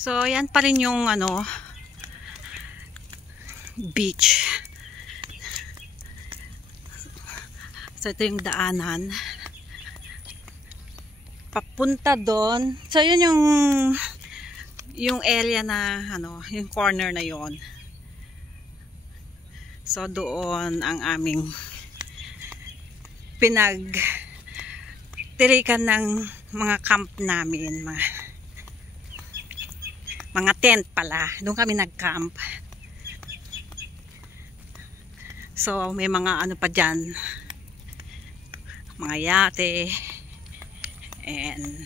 So, yan pa rin yung ano, beach. So, ito yung daanan. Papunta doon. So, yun yung area na, ano, yung corner na yon. So, doon ang aming pinagtirikan ng mga camp namin. Mga tent pala. Doon kami nag-camp. So, may mga ano pa dyan. Mga yate. And,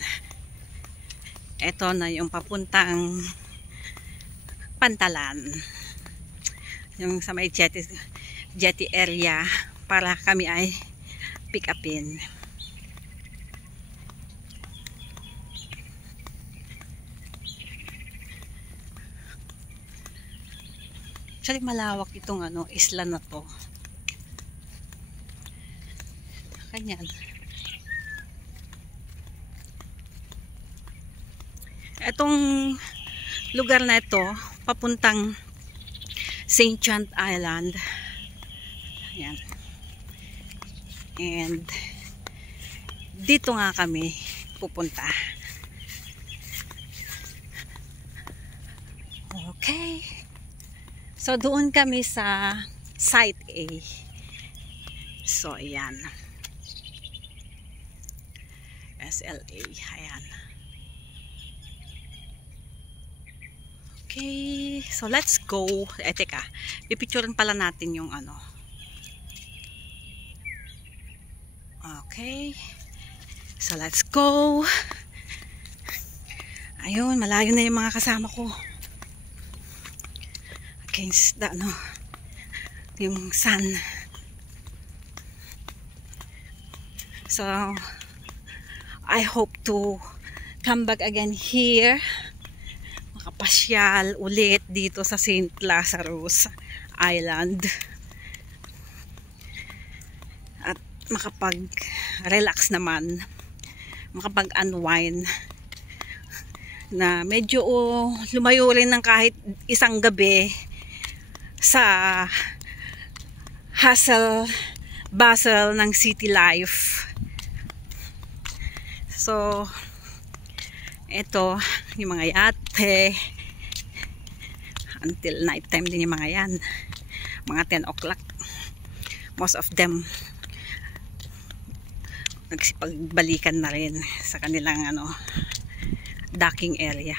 eto na yung papuntang Pantalan. Yung sa may jetty area para kami ay pick upin. Actually, malawak itong ano, isla na to. Kanyan. Itong lugar na ito, papuntang St. John Island. Ayan. And dito nga kami pupunta. Okay. So, doon kami sa Site A. So, ayan. SLA. Ayan. Okay. So, let's go. Teka. Pipicturean pala natin yung ano. Okay. So, let's go. Ayun. Malayo na yung mga kasama ko. Against the, ano, yung sun. So, I hope to come back again here. Makapasyal ulit dito sa St. Lazarus Island. At makapag-relax naman. Makapag-unwind. Na medyo lumayo rin ng kahit isang gabi sa hustle, bustle ng city life. So, ito, yung mga yate. Until night time din yung mga yan. Mga 10 o'clock. Most of them, nagsipagbalikan na rin sa kanilang ano, docking area.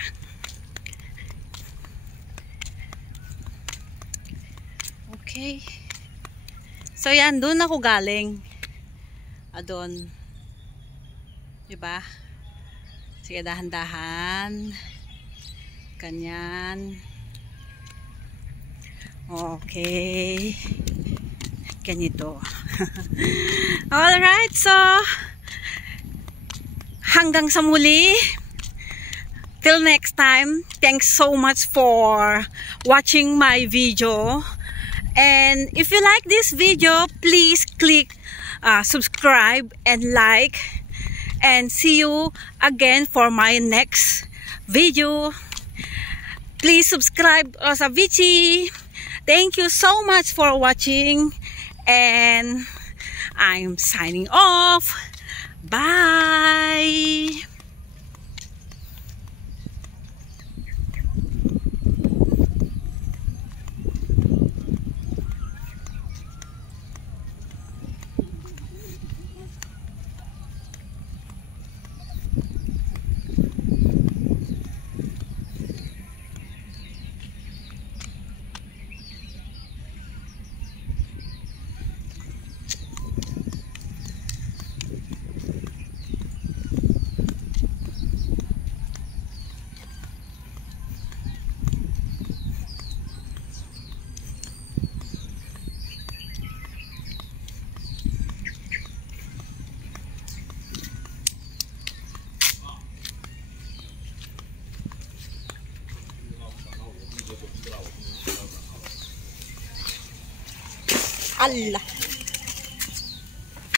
Okay. So yan, doon ako galing. Doon. Diba? Sige, dahan-dahan. Ganyan. Okay. Ganito. Alright, so hanggang sa muli. Till next time, thanks so much for watching my video. And if you like this video, please click subscribe and like. And see you again for my next video. Please subscribe sa Vici. Thank you so much for watching. And I'm signing off. Bye. Allah.